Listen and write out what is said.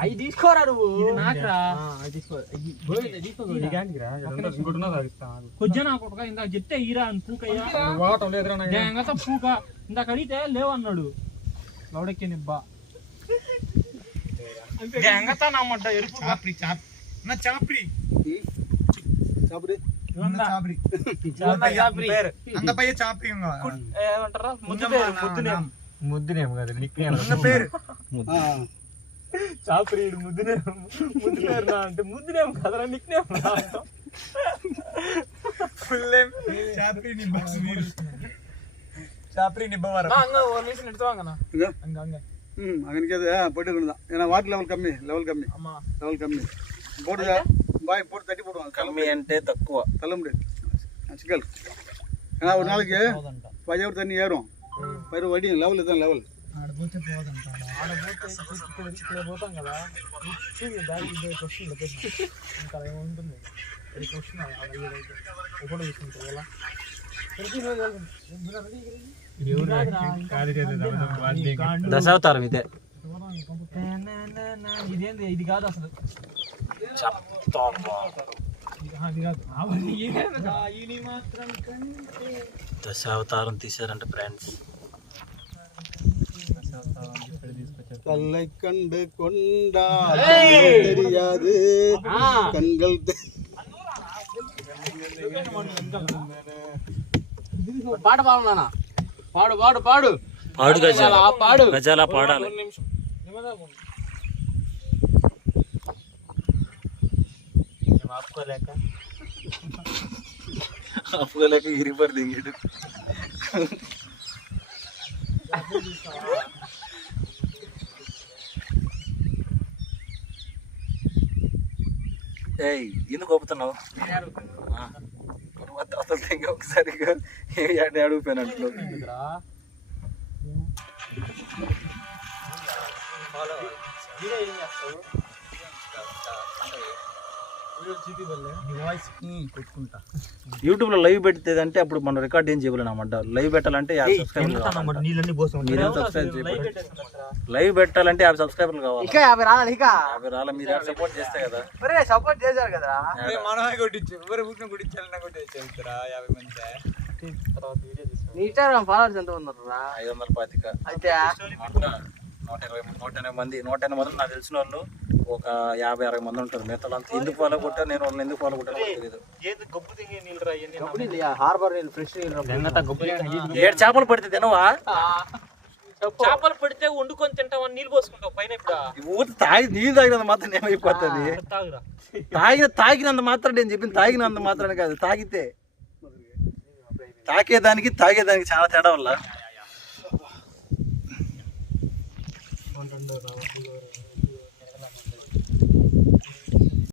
అవి తీసుకోరా నువ్వు. కొంచెం నాకు ఇందాక చెప్తే ఈరా పూకయ్యా పూక ఇందాక అడిగితే లేవన్నాడు లౌడెక్కి నిబ్బా నమ్మంట ఎరుపు చాపిడి ఏమంటారా ముద్దునేం కదా పేరు చాపరీడు ముద్దునేం ముద్దు పేరు నా అంటే ముద్దునేం కదరా నిక్ నేమ్ ఫుల్ నేమ్ చాపరి నిబ్బవరం அங்க ஒரு நிமிஷம் எடுத்துவாங்கண்ணா அங்க அங்க அங்கே போயிட்டு தான் ஏன்னா வாட்டர் லெவல் கம்மி ஆமா லெவல் கம்மி போட்டு பாய் போட்டு தட்டி போடுவாங்க. కమ్మి అంటే తక్కువ தள்ள முடியாது சிக்கல். ஏன்னா ஒரு நாளைக்கு 5 hour தண்ணி ஏறும் பயிர் வடி லெவல் தான் லெவல் ఆడపోతే ఇక్కడ పోతాం కదా చూడు దారి క్వశ్చన్ లొకేషన్ ఇంకా ఏముంటుంది క్వశ్చన్ ఒకటి తీసుకుంటారు ఎలా దశావతారం ఇదే. ఇదేంది ఇది కాదు అసలు దశావతారం తీసారంట ఫ్రెండ్స్. கல்லை கண்டு கொண்டால் தெரியாது கண்கள் పాట పాడు పాడు పాడు పాడు పాడు గజాల పాడు గజాల పాడాలి. ఆపుకోలేక ఇరిపడి దిగాడు. ఎందుకు ఒప్పుతున్నావు ఒకసారి అడిగిపోయినట్లు. యూట్యూబ్ లో లైవ్ పెడితే అంటే అప్పుడు మనం రికార్డ్ ఏం చేయలేము అన్నమాట. లైవ్ పెట్టాలంటే 50 సబ్స్క్రైబర్లు లైవ్ పెట్టాలంటే 50 సబ్స్క్రైబర్లు కావాలి. 50 రావాలి. మీరు సపోర్ట్ చేస్తే కదా. సపోర్ట్ చేశారు కదా 525 అయితే 120 మంది నాకు తెలిసిన వాళ్ళు ఒక 50-60 మంది ఉంటారు. మిగతా అంతా ఎందుకు ఫాలో కొట్టారు, నేను వాళ్ళని ఎందుకు ఫాలో కొట్టారో తెలియదు. హార్బర్ ఫ్రెష్ 7 చేపలు పడితే తినవా? చేపలు పడితే వండుకొని తింటామని నీళ్ళు పోసుకుంటావు పైన. ఇప్పుడు నీళ్ళు తాగినంత మాత్రం ఏమైపోతుంది? తాగినంత మాత్రం నేను చెప్పింది తాగినంత మాత్రమే కాదు, తాగితే తాగేదానికి చాలా తేడా వల్ల.